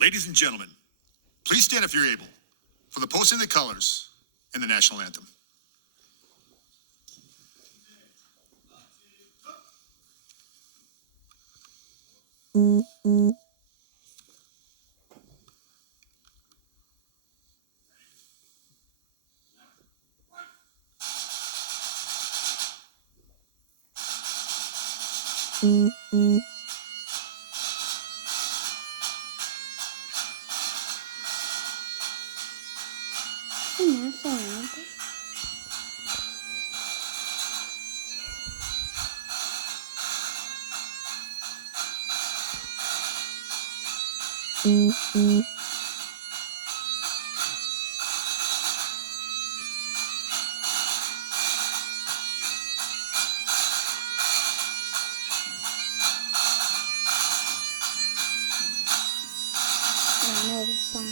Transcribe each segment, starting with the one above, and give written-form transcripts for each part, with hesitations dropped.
Ladies and gentlemen, please stand if you're able for the posting of the colors and the national anthem. I know the song.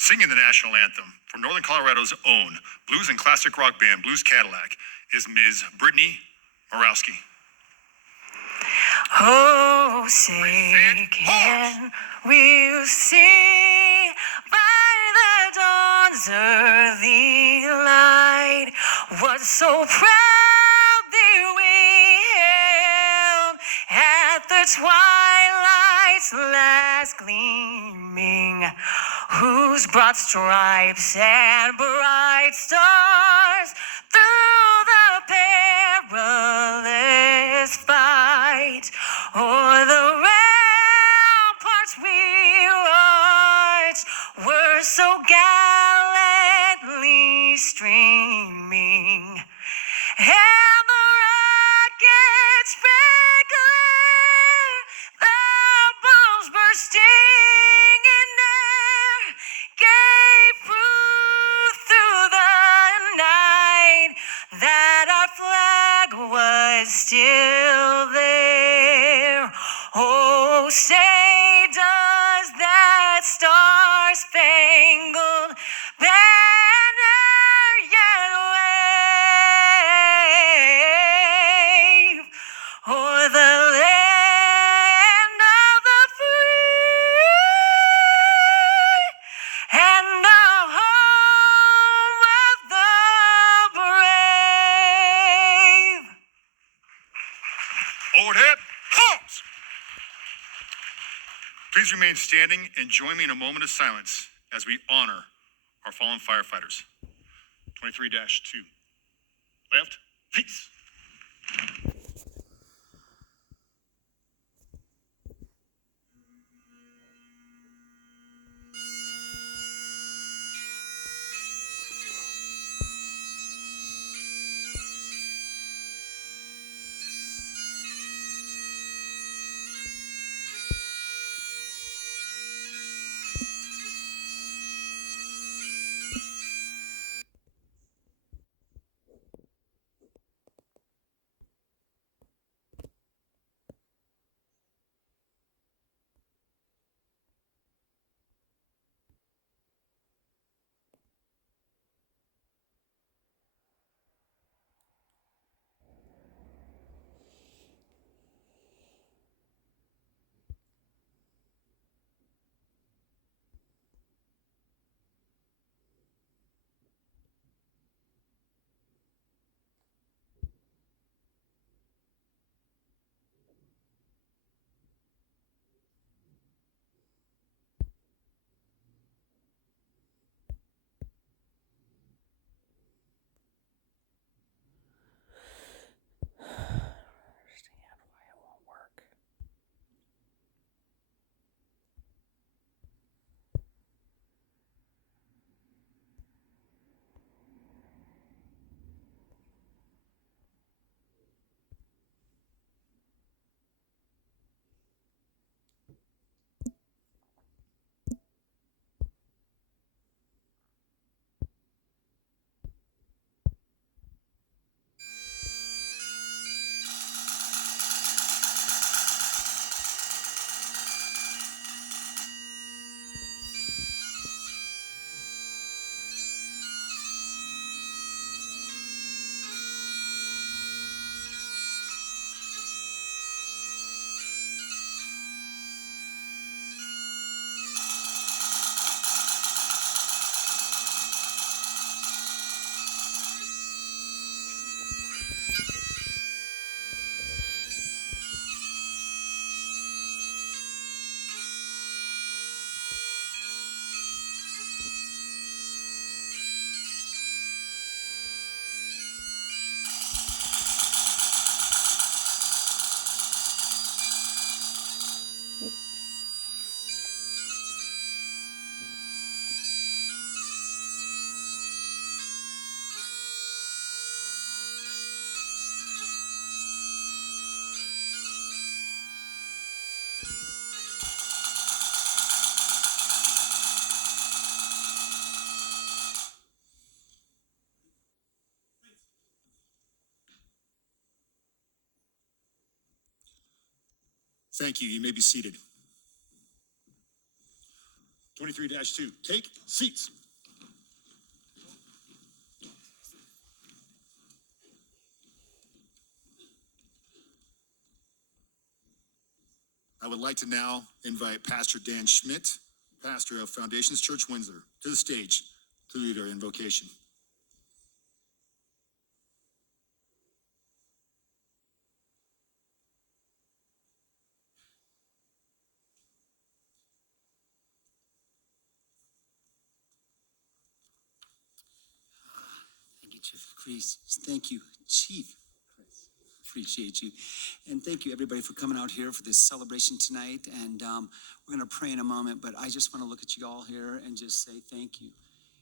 Singing the national anthem from Northern Colorado's own blues and classic rock band Blues Cadillac is Ms. Brittany Morawski. Oh, say can we see by the dawn's early light what so proudly we hailed at the twilight's last gleaming, whose broad stripes and bright stars through the perilous fight o'er the ramparts we marched were so gallantly streaming, and the rockets sprinkling, the bombs bursting in air, gave proof through the night that our flag was still there. Oh, say does that star-spangled banner yet wave o'er the land of the free and the home of the brave? Overhead, halt! Please remain standing and join me in a moment of silence as we honor our fallen firefighters. 23-2. Left, peace. Thank you. You may be seated. 23-2, take seats. I would like to now invite Pastor Dan Schmidt, pastor of Foundations Church Windsor, to the stage to lead our invocation. Thank you, Chief Chris. Thank you, Chief Chris. Appreciate you. And thank you, everybody, for coming out here for this celebration tonight. And we're going to pray in a moment, but I just want to look at you all here and just say thank you.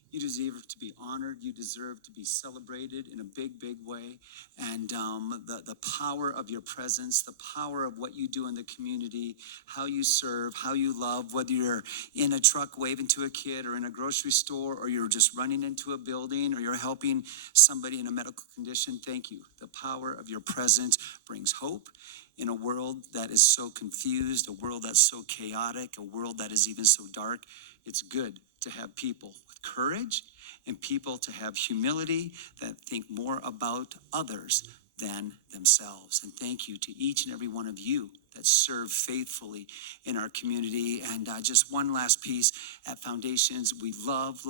You deserve to be honored. You deserve to be celebrated in a big, big way. And the power of your presence, the power of what you do in the community, how you serve, how you love, whether you're in a truck waving to a kid or in a grocery store, or you're just running into a building, or you're helping somebody in a medical condition. Thank you. The power of your presence brings hope in a world that is so confused, a world that's so chaotic, a world that is even so dark. It's good to have people with courage and people to have humility that think more about others than themselves. And thank you to each and every one of you that serve faithfully in our community. And just one last piece, at Foundations, we love,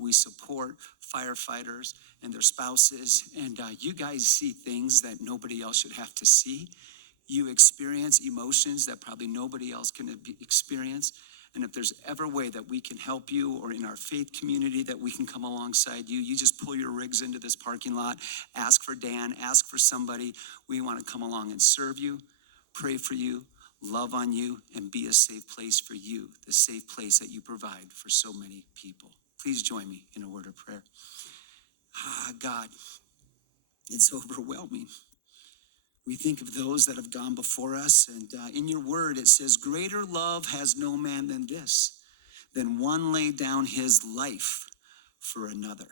we support firefighters and their spouses. And you guys see things that nobody else should have to see. You experience emotions that probably nobody else can experience. And if there's ever a way that we can help you, or in our faith community that we can come alongside you, you just pull your rigs into this parking lot, ask for Dan, ask for somebody. We want to come along and serve you, pray for you, love on you, and be a safe place for you, the safe place that you provide for so many people. Please join me in a word of prayer. God, it's overwhelming. We think of those that have gone before us, and in your word it says, greater love has no man than this, than one laid down his life for another.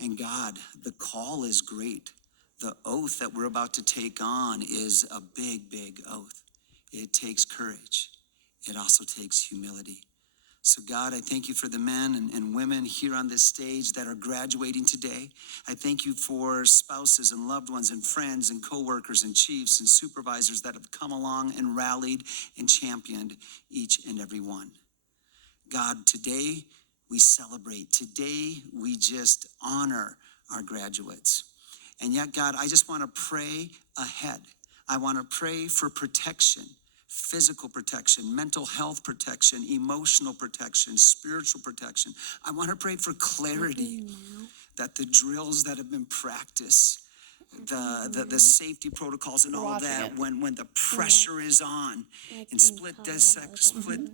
And God, the call is great. The oath that we're about to take on is a big, big oath. It takes courage. It also takes humility. So God, I thank you for the men and women here on this stage that are graduating today. I thank you for spouses and loved ones and friends and coworkers and chiefs and supervisors that have come along and rallied and championed each and every one. God, today we celebrate. Today we just honor our graduates. And yet, God, I just want to pray ahead. I want to pray for protection. Physical protection, mental health protection, emotional protection, spiritual protection. I want to pray for clarity, that the drills that have been practiced, the safety protocols and all that, when the pressure is on and split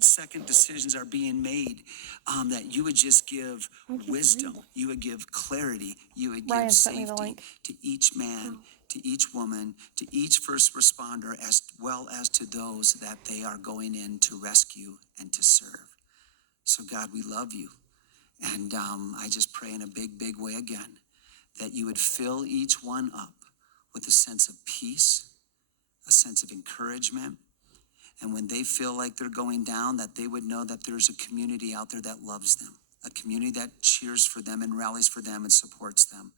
second decisions are being made, that you would just give wisdom, you would give clarity, you would give safety to each man, to each woman, to each first responder, as well as to those that they are going in to rescue and to serve. So God, we love you. And I just pray in a big, big way again, that you would fill each one up with a sense of peace, a sense of encouragement. And when they feel like they're going down, that they would know that there's a community out there that loves them, a community that cheers for them and rallies for them and supports them.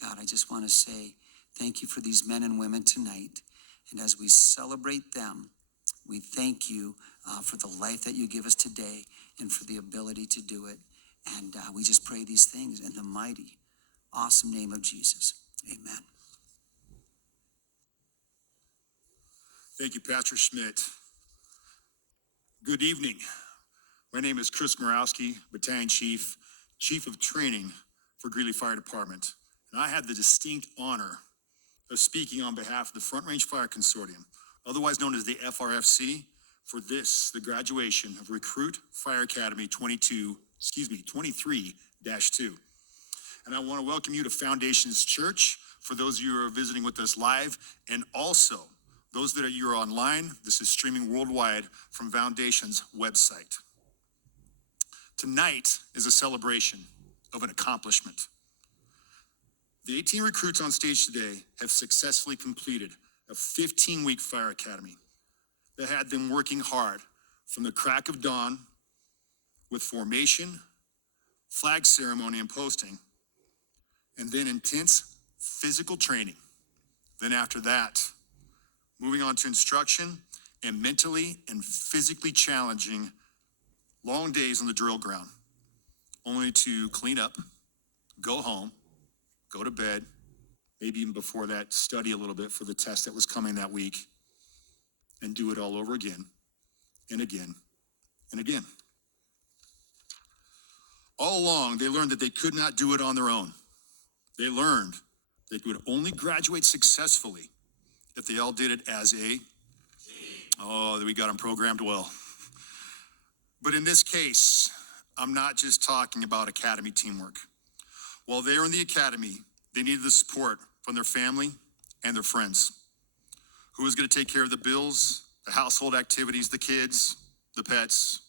God, I just want to say thank you for these men and women tonight. And as we celebrate them, we thank you for the life that you give us today and for the ability to do it. And we just pray these things in the mighty, awesome name of Jesus. Amen. Thank you, Pastor Schmidt. Good evening. My name is Chris Morawski, Battalion Chief, Chief of Training for Greeley Fire Department. And I had the distinct honor of speaking on behalf of the Front Range Fire Consortium, otherwise known as the FRFC, for the graduation of Recruit Fire Academy 23-2. And I want to welcome you to Foundations Church, for those of you who are visiting with us live, and also those that are online. This is streaming worldwide from Foundations website. Tonight is a celebration of an accomplishment. The 18 recruits on stage today have successfully completed a 15-week fire academy, that had them working hard from the crack of dawn with formation, flag ceremony and posting, and then intense physical training. Then after that, moving on to instruction and mentally and physically challenging long days on the drill ground, only to clean up, go home, go to bed, maybe even before that, study a little bit for the test that was coming that week, and do it all over again and again and again. All along, they learned that they could not do it on their own. They learned they could only graduate successfully if they all did it as a team. Oh, we got them programmed well. But in this case, I'm not just talking about academy teamwork. While they were in the academy, they needed the support from their family and their friends. Who was going to take care of the bills, the household activities, the kids, the pets,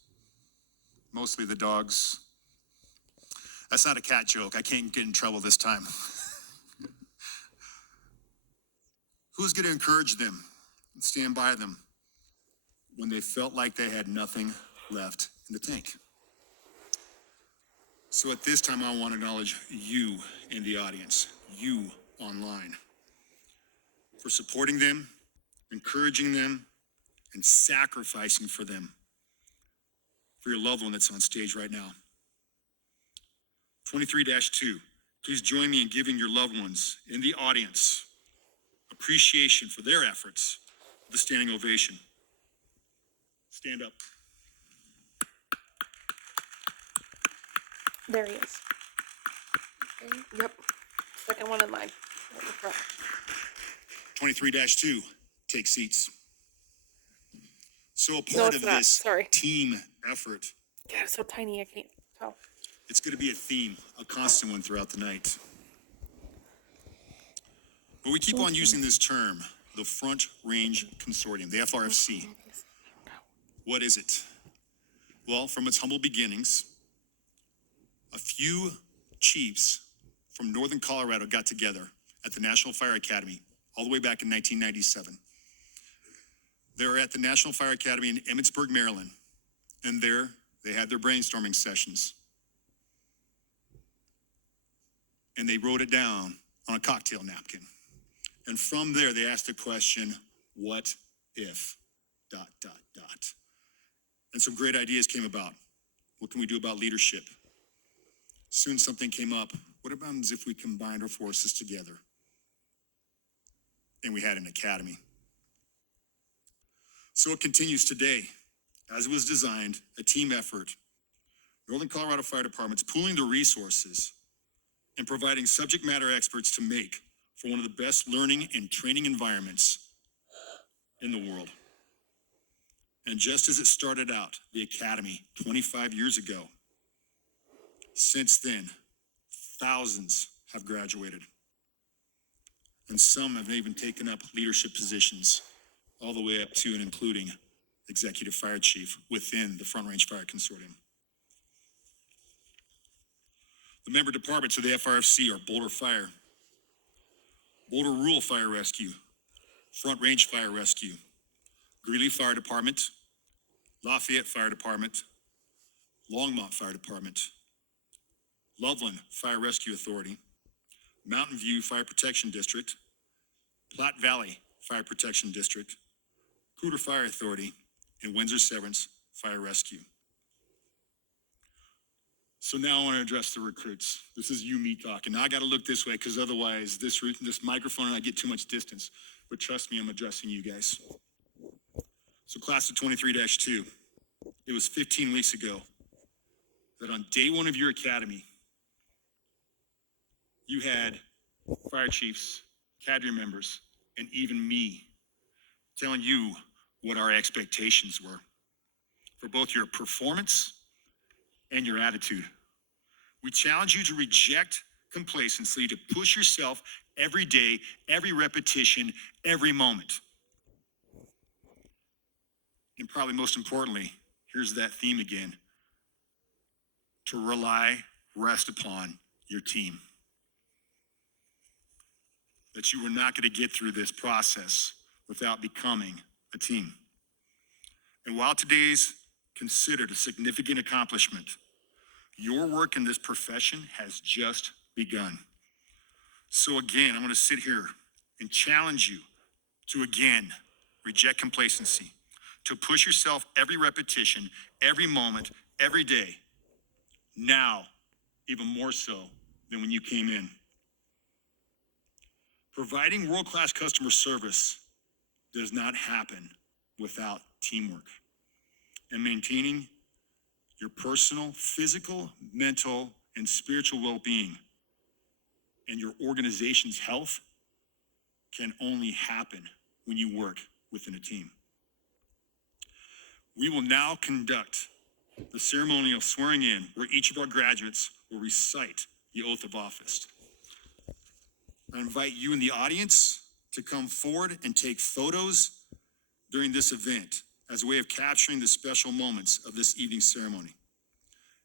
mostly the dogs? That's not a cat joke. I can't get in trouble this time. Who's going to encourage them and stand by them when they felt like they had nothing left in the tank? So at this time, I want to acknowledge you in the audience, you online, for supporting them, encouraging them, and sacrificing for them, for your loved one that's on stage right now. 23-2, please join me in giving your loved ones in the audience appreciation for their efforts with a standing ovation. Stand up. There he is. Yep. Second one in line. Right in the front. 23-2, take seats. So a No, part it's of not. this Sorry. team effort, God, it's so tiny I can't tell. it's going to be a theme, a constant one throughout the night. But we keep on using this term, the Front Range Consortium, the FRFC. What is it? Well, from its humble beginnings, a few chiefs from northern Colorado got together at the National Fire Academy all the way back in 1997. They were at the National Fire Academy in Emmitsburg, Maryland, and there they had their brainstorming sessions. And they wrote it down on a cocktail napkin. And from there, they asked the question, what if, ... And some great ideas came about. What can we do about leadership? Soon something came up. What happens if we combined our forces together? And we had an academy. So it continues today. As it was designed, a team effort. Northern Colorado Fire Department's pooling their resources and providing subject matter experts to make for one of the best learning and training environments in the world. And just as it started out, the academy 25 years ago, since then, thousands have graduated. And some have even taken up leadership positions, all the way up to and including executive fire chief within the Front Range Fire Consortium. The member departments of the FRFC are Boulder Fire, Boulder Rural Fire Rescue, Front Range Fire Rescue, Greeley Fire Department, Lafayette Fire Department, Longmont Fire Department, Loveland Fire Rescue Authority, Mountain View Fire Protection District, Platte Valley Fire Protection District, Cooter Fire Authority, and Windsor Severance Fire Rescue. So now I want to address the recruits. This is you, me talking. Now I got to look this way because otherwise this microphone and I get too much distance. But trust me, I'm addressing you guys. So class of 23-2, it was 15 weeks ago that on day one of your academy, you had fire chiefs, cadre members, and even me telling you what our expectations were for both your performance and your attitude. We challenge you to reject complacency, to push yourself every day, every repetition, every moment. And probably most importantly, here's that theme again, to rest upon your team. That you were not going to get through this process without becoming a team. And while today's considered a significant accomplishment, your work in this profession has just begun. So again, I'm going to sit here and challenge you to again reject complacency, to push yourself every repetition, every moment, every day, now even more so than when you came in. Providing world-class customer service does not happen without teamwork. And maintaining your personal, physical, mental, and spiritual well-being and your organization's health can only happen when you work within a team. We will now conduct the ceremonial swearing in where each of our graduates will recite the oath of office. I invite you in the audience to come forward and take photos during this event as a way of capturing the special moments of this evening's ceremony.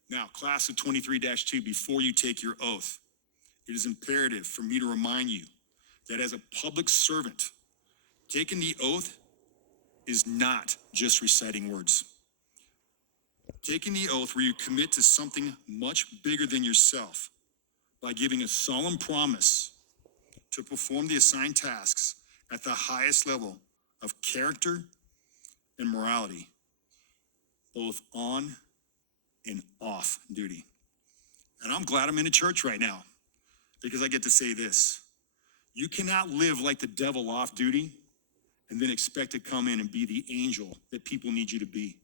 Now, class of 23-2, before you take your oath, it is imperative for me to remind you that as a public servant, taking the oath is not just reciting words. Taking the oath where you commit to something much bigger than yourself by giving a solemn promise to perform the assigned tasks at the highest level of character and morality, both on and off duty. And I'm glad I'm in a church right now because I get to say this. You cannot live like the devil off duty and then expect to come in and be the angel that people need you to be.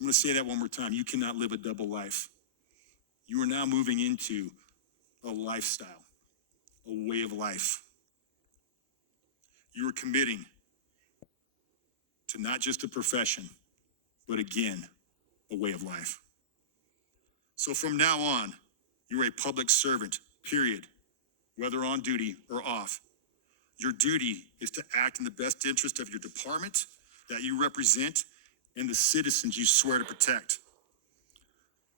I'm going to say that one more time. You cannot live a double life. You are now moving into a lifestyle, a way of life. You are committing to not just a profession, but again, a way of life. So from now on, you're a public servant, period, whether on duty or off. Your duty is to act in the best interest of your department that you represent and the citizens you swear to protect.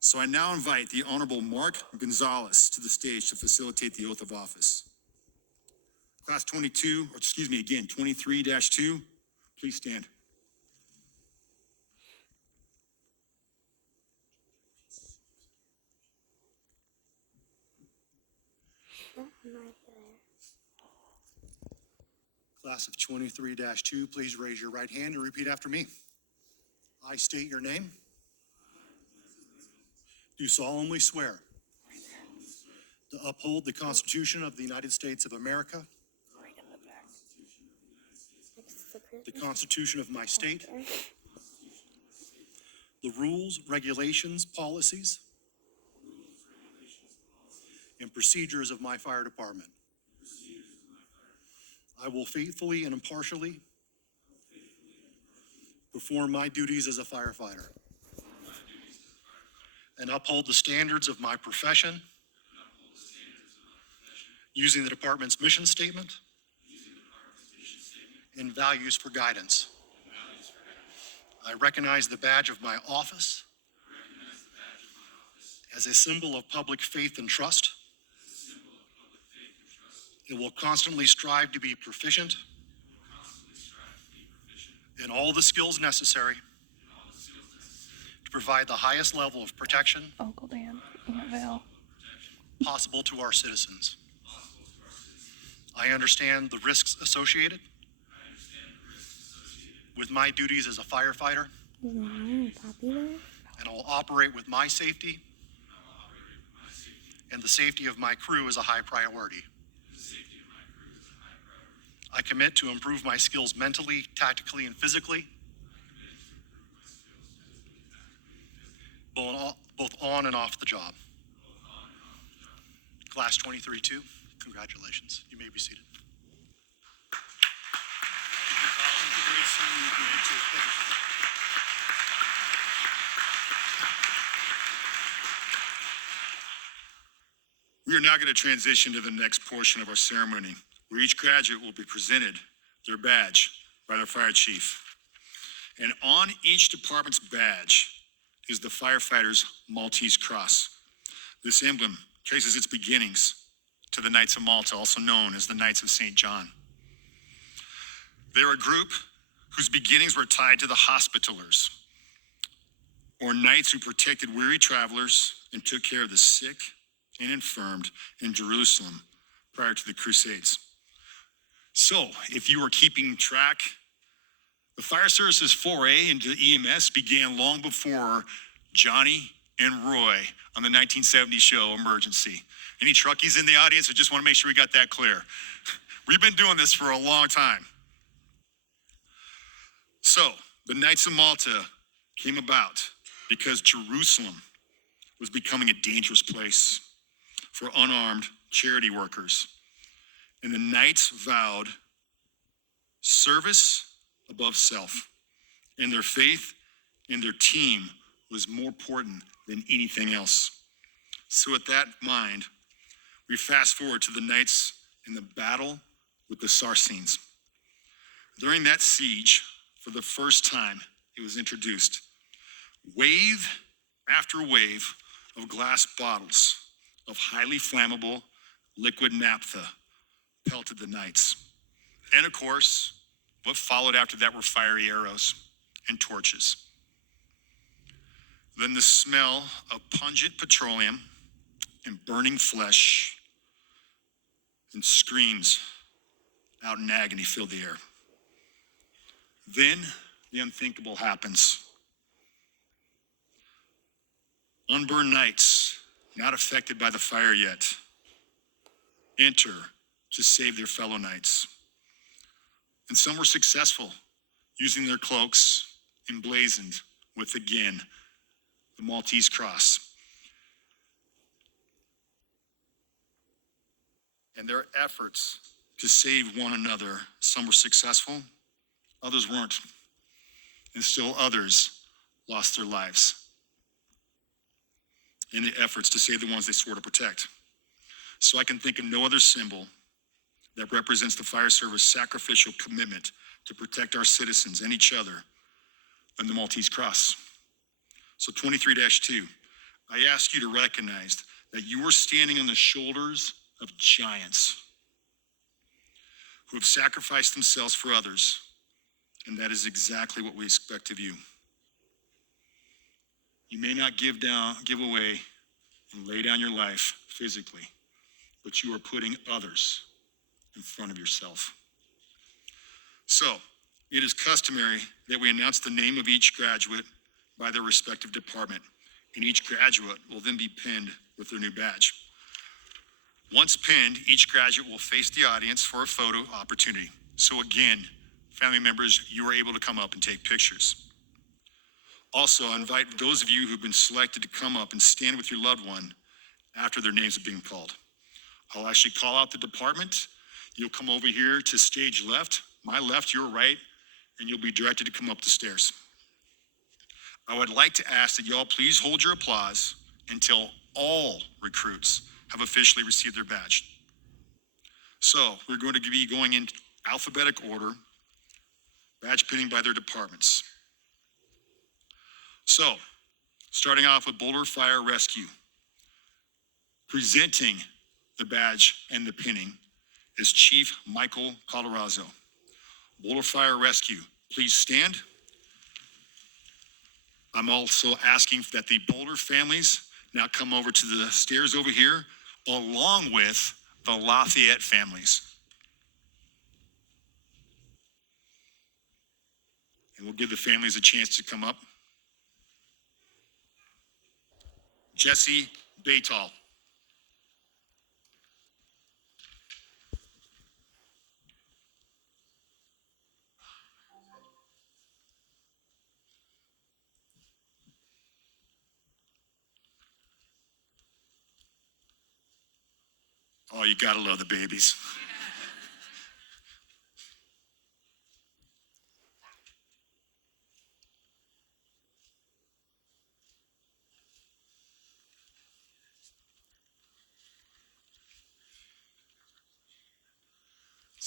So I now invite the Honorable Mark Gonzalez to the stage to facilitate the oath of office. Class 23-2, please stand. Oh, I'm right there. Class of 23-2, please raise your right hand and repeat after me. I state your name. Do solemnly swear to uphold the Constitution of the United States of America, Next to the Christmas. Constitution of my state, Okay. the rules, regulations, policies, and procedures of my fire department. I will faithfully and impartially perform my duties as a firefighter and uphold the standards of my profession using the department's mission statement and values for guidance. I recognize the badge of my office as a symbol of public faith and trust. It will constantly strive to be proficient in all the skills necessary to provide the highest level of protection Uncle Dan, Aunt Val. possible to our citizens. I understand the risks associated with my duties as a firefighter, Is mine popular? and I will operate with my safety and the safety of my crew as a high priority. I commit to improve my skills mentally, tactically, and physically, both on and off the job. Class 23-2, congratulations. You may be seated. We are now going to transition to the next portion of our ceremony, where each graduate will be presented their badge by their fire chief. And on each department's badge is the firefighter's Maltese cross. This emblem traces its beginnings to the Knights of Malta, also known as the Knights of St. John. They're a group whose beginnings were tied to the Hospitallers, or knights who protected weary travelers and took care of the sick and infirmed in Jerusalem prior to the Crusades. So, if you were keeping track, the fire service's foray into EMS began long before Johnny and Roy on the 1970 show Emergency. Any truckies in the audience? I just want to make sure we got that clear. We've been doing this for a long time. So, the Knights of Malta came about because Jerusalem was becoming a dangerous place for unarmed charity workers. And the Knights vowed service above self. And their faith in their team was more important than anything else. So with that in mind, we fast forward to the Knights in the battle with the Saracens. During that siege, for the first time, it was introduced. Wave after wave of glass bottles of highly flammable liquid naphtha pelted the Knights. And of course, what followed after that were fiery arrows and torches. Then the smell of pungent petroleum and burning flesh and screams out in agony filled the air. Then the unthinkable happens. Unburned knights, not affected by the fire yet, enter to save their fellow knights. And some were successful, using their cloaks emblazoned with, again, the Maltese cross. And their efforts to save one another, some were successful, others weren't. And still others lost their lives in the efforts to save the ones they swore to protect. So I can think of no other symbol that represents the fire service sacrificial commitment to protect our citizens and each other than the Maltese cross. So 23-2, I ask you to recognize that you are standing on the shoulders of giants who have sacrificed themselves for others, and that is exactly what we expect of you. You may not give away and lay down your life physically, but you are putting others in front of yourself. So, it is customary that we announce the name of each graduate by their respective department, and each graduate will then be pinned with their new badge. Once pinned, each graduate will face the audience for a photo opportunity. So again, family members, you are able to come up and take pictures. Also, I invite those of you who've been selected to come up and stand with your loved one after their names are being called. I'll actually call out the department. You'll come over here to stage left, my left, your right, and you'll be directed to come up the stairs. I would like to ask that y'all please hold your applause until all recruits have officially received their badge. So we're going to be going in alphabetic order, badge pinning by their departments. So, starting off with Boulder Fire Rescue. Presenting the badge and the pinning is Chief Michael Colorazzo. Boulder Fire Rescue, please stand. I'm also asking that the Boulder families now come over to the stairs over here, along with the Lafayette families. And we'll give the families a chance to come up. Jesse Baytall. Oh, you gotta love the babies.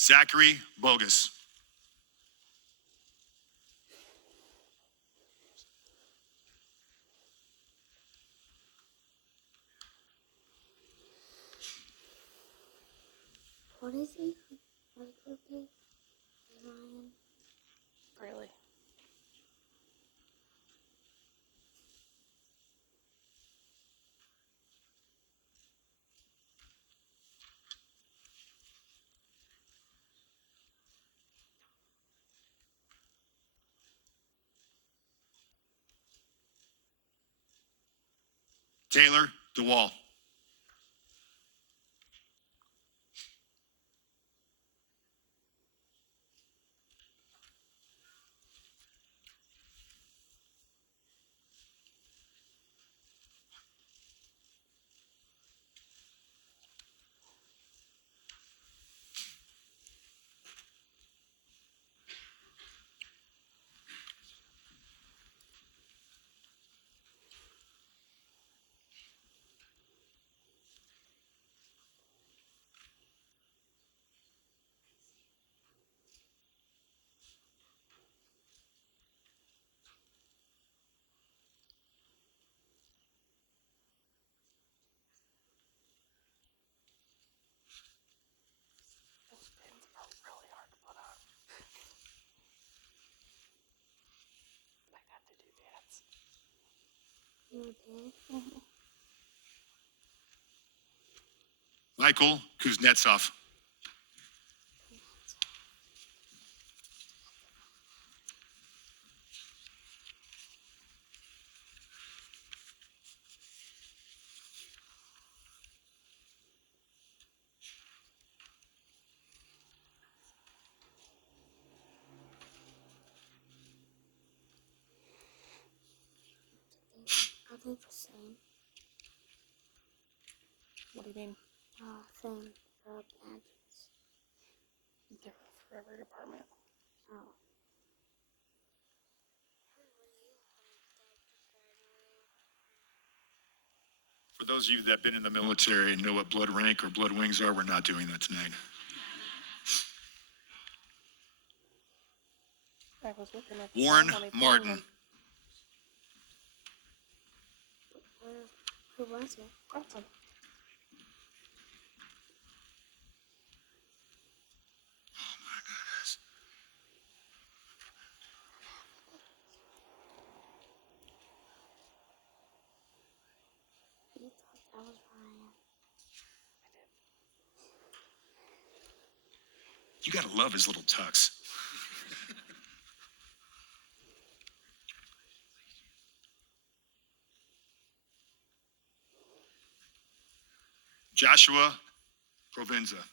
Zachary Bogus. What is he? What's his birthday? Ryan. Really? Taylor DeWall. Those pins are really hard to put on. I got to do dance. You did? Michael Kuznetsov. Are they the same? What do you mean? Thing for badges. They're for every department. Oh. For those of you that have been in the military and know what blood rank or blood wings are, we're not doing that tonight. I was looking at the Warren ceremony thing Martin. and- Who was it? Awesome. Oh my goodness. You thought that was Ryan. You gotta love his little tux. Joshua Provenza.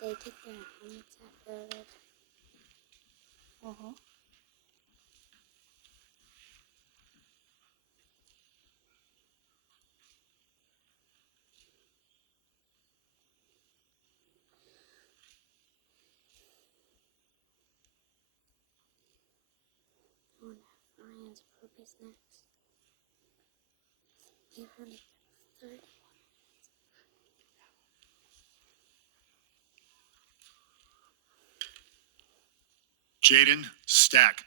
They took their helmets after it. Mm-hmm. I wonder if Ryan's purpose next. 830. Jaden Stack.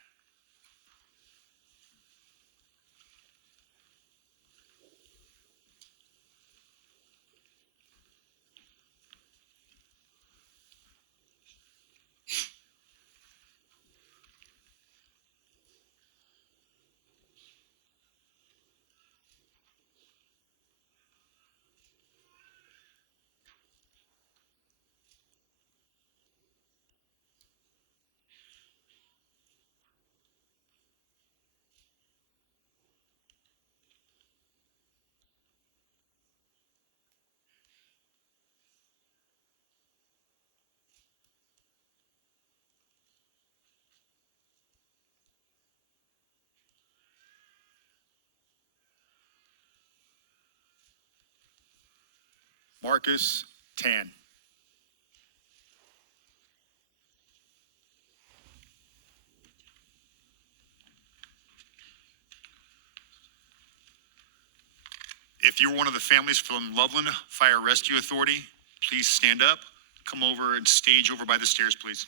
Marcus Tan. If you're one of the families from Loveland Fire Rescue Authority, please stand up. Come over and stage over by the stairs, please.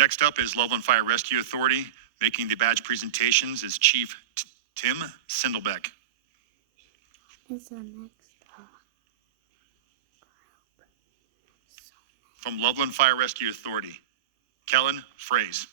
Next up is Loveland Fire Rescue Authority. Making the badge presentations is Chief Tim Sindelbeck. Is the next From Loveland Fire Rescue Authority, Kellen Fraze.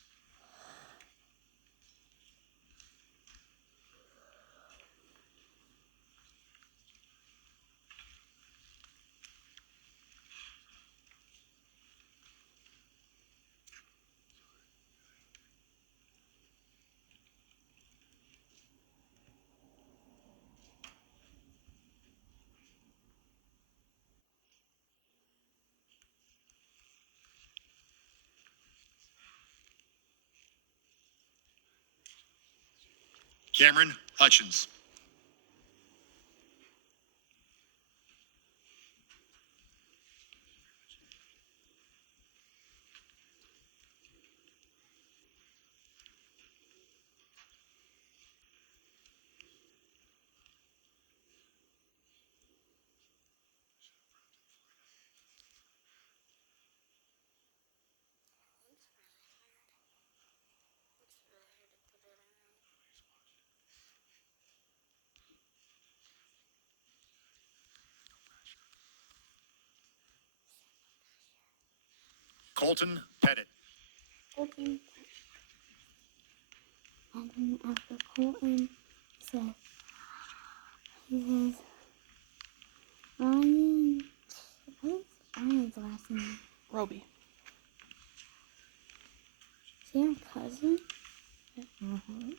Cameron Hutchins. Colton Pettit. Colton? And then after Colton, he says, Ryan, what is Ryan's last name? Roby. Is he your cousin? Mm-hmm.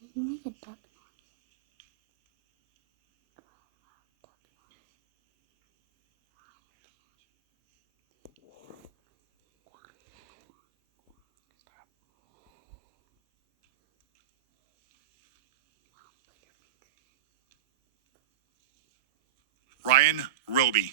Did you make a duck noise? Ryan Roby.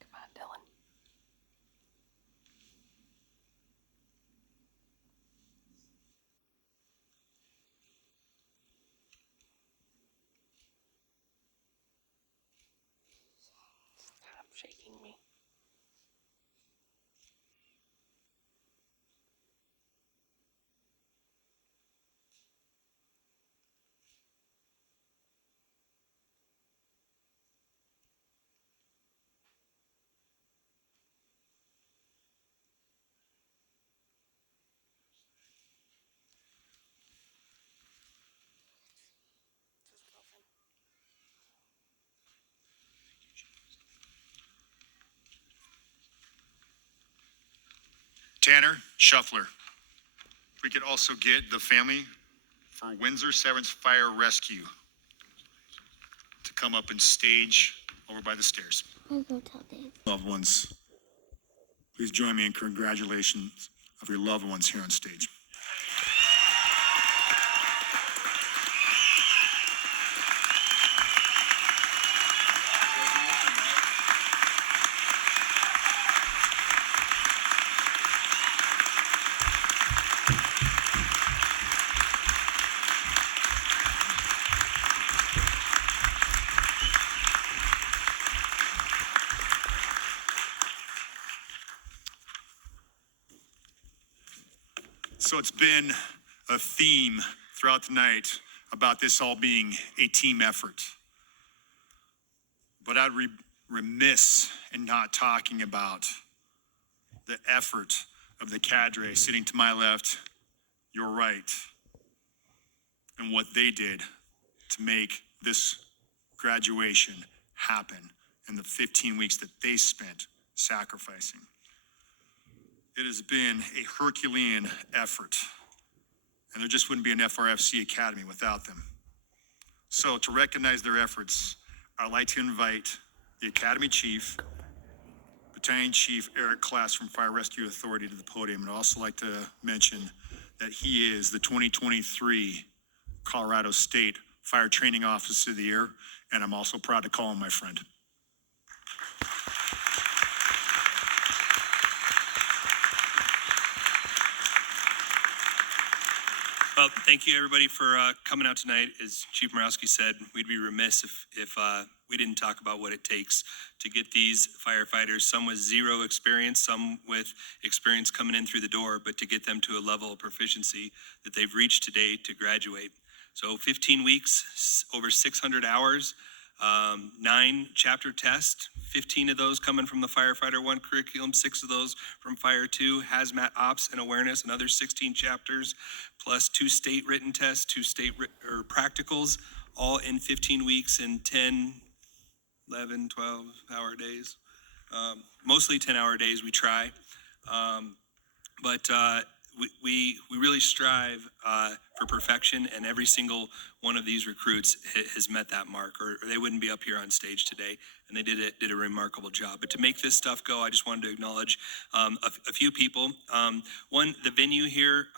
Come on, Dylan. Stop shaking me. Tanner Shuffler. We could also get the family for Windsor Severance Fire Rescue to come up and stage over by the stairs. I'll go tell Dave. Loved ones, please join me in congratulations of your loved ones here on stage. So it's been a theme throughout the night about this all being a team effort. But I'd remiss in not talking about the effort of the cadre sitting to my left, your right, and what they did to make this graduation happen in the 15 weeks that they spent sacrificing. It has been a Herculean effort, and there just wouldn't be an FRFC Academy without them. So to recognize their efforts, I'd like to invite the Academy Chief, Battalion Chief Eric Klass from Fire Rescue Authority to the podium. And I'd also like to mention that he is the 2023 Colorado State Fire Training Officer of the Year, and I'm also proud to call him my friend. Well, thank you everybody for coming out tonight. As Chief Morawski said, we'd be remiss if we didn't talk about what it takes to get these firefighters, some with zero experience, some with experience coming in through the door, but to get them to a level of proficiency that they've reached today to graduate. So 15 weeks, over 600 hours, 9 chapter tests, 15 of those coming from the Firefighter 1 curriculum, 6 of those from Fire 2, Hazmat Ops and Awareness, another 16 chapters, plus 2 state written tests, 2 state or practicals, all in 15 weeks and 10, 11, 12-hour days. Mostly 10-hour days we try. But we really strive for perfection, and every single one of these recruits has met that mark, or they wouldn't be up here on stage today, and they did a remarkable job. But to make this stuff go, I just wanted to acknowledge a few people. One, the venue here,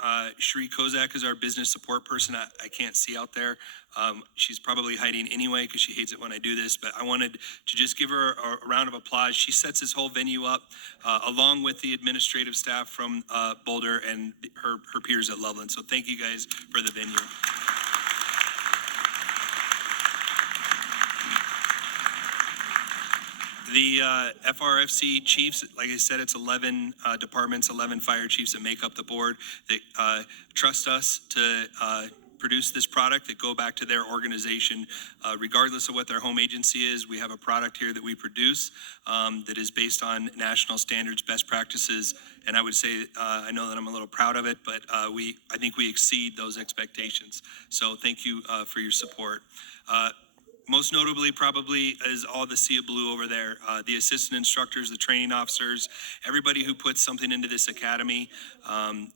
Sheree Kozak is our business support person. I can't see out there. She's probably hiding anyway because she hates it when I do this, but I wanted to just give her a round of applause. She sets this whole venue up along with the administrative staff from Boulder and her peers at Loveland. So thank you guys for the venue. The FRFC chiefs, like I said, it's 11 departments, 11 fire chiefs that make up the board that trust us to produce this product that go back to their organization. Regardless of what their home agency is, we have a product here that we produce that is based on national standards, best practices, and I would say, I know that I'm a little proud of it, but I think we exceed those expectations. So thank you for your support. Most notably, probably, is all the Sea of Blue over there, the assistant instructors, the training officers, everybody who puts something into this academy.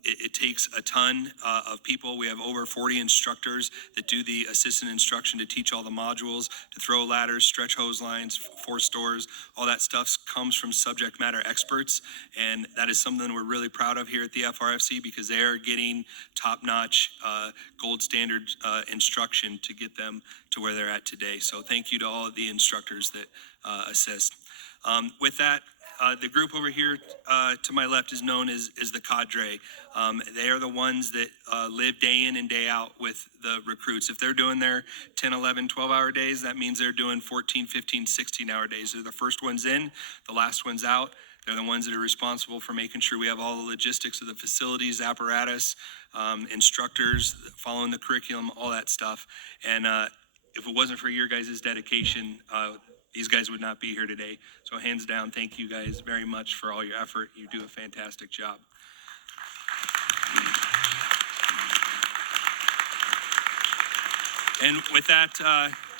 It takes a ton of people. We have over 40 instructors that do the assistant instruction to teach all the modules, to throw ladders, stretch hose lines, force doors. All that stuff comes from subject matter experts, and that is something we're really proud of here at the FRFC because they are getting top-notch, gold standard instruction to get them to where they're at today. So thank you to all of the instructors that assist. With that, the group over here to my left is known as the cadre. They are the ones that live day in and day out with the recruits. If they're doing their 10, 11, 12-hour days, that means they're doing 14, 15, 16-hour days. They're the first ones in, the last ones out. They're the ones that are responsible for making sure we have all the logistics of the facilities, apparatus, instructors, following the curriculum, all that stuff. And if it wasn't for your guys' dedication, these guys would not be here today. So hands down, thank you guys very much for all your effort. You do a fantastic job. And with that,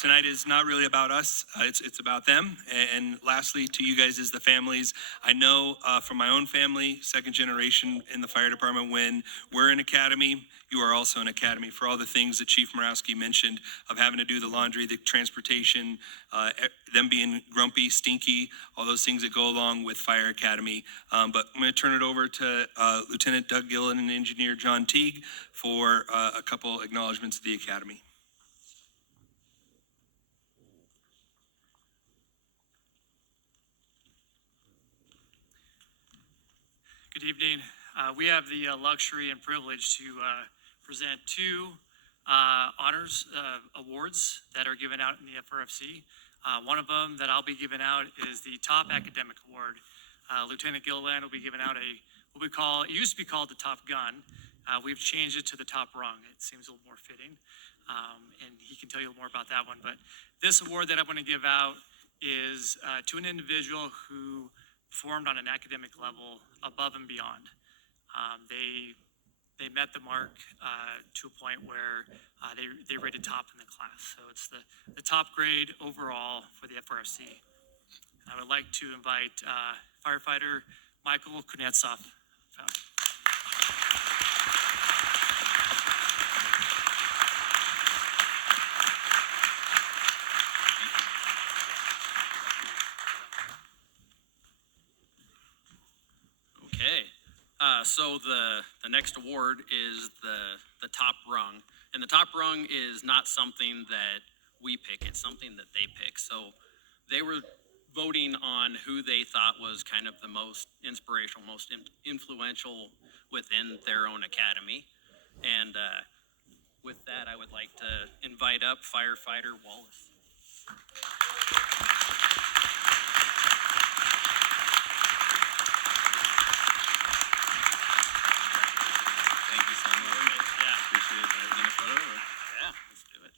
tonight is not really about us. It's about them. And lastly, to you guys as the families, I know from my own family, second generation in the fire department, when we're in academy, you are also in academy for all the things that Chief Morawski mentioned of having to do the laundry, the transportation, them being grumpy, stinky, all those things that go along with fire academy. But I'm going to turn it over to Lieutenant Doug Gillen and Engineer John Teague for a couple acknowledgements of the academy. Good evening. We have the luxury and privilege to present 2 honors awards that are given out in the FRFC. One of them that I'll be giving out is the Top Academic Award. Lieutenant Gilliland will be giving out what we call, it used to be called the Top Gun. We've changed it to the Top Rung. It seems a little more fitting. And he can tell you more about that one. But this award that I'm going to give out is to an individual who performed on an academic level above and beyond. They met the mark to a point where they rated top in the class. So it's the top grade overall for the FRFC. I would like to invite firefighter Michael Kunetsov. So the next award is the top rung. And the top rung is not something that we pick, it's something that they pick. So they were voting on who they thought was kind of the most inspirational, most influential within their own academy. And with that, I would like to invite up firefighter Wallace. Thank you so much. Yeah. Appreciate it. Everything a photo? Or? Yeah, let's do it.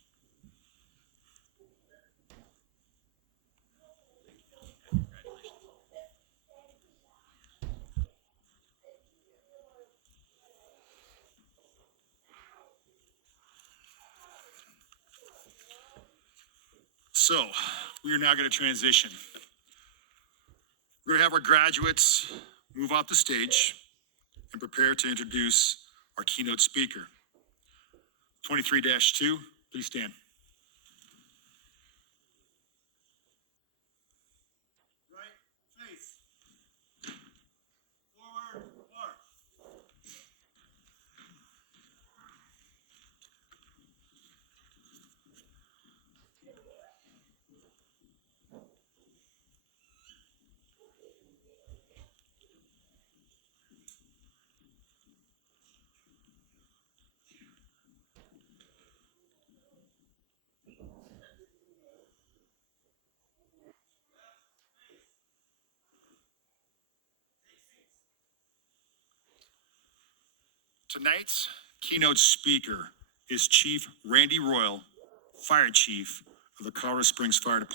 Congratulations. So, we are now going to transition. We're going to have our graduates move off the stage and prepare to introduce our keynote speaker. 23-2, please stand. Right face. Forward march. Tonight's keynote speaker is Chief Randy Royal, Fire Chief of the Colorado Springs Fire Department.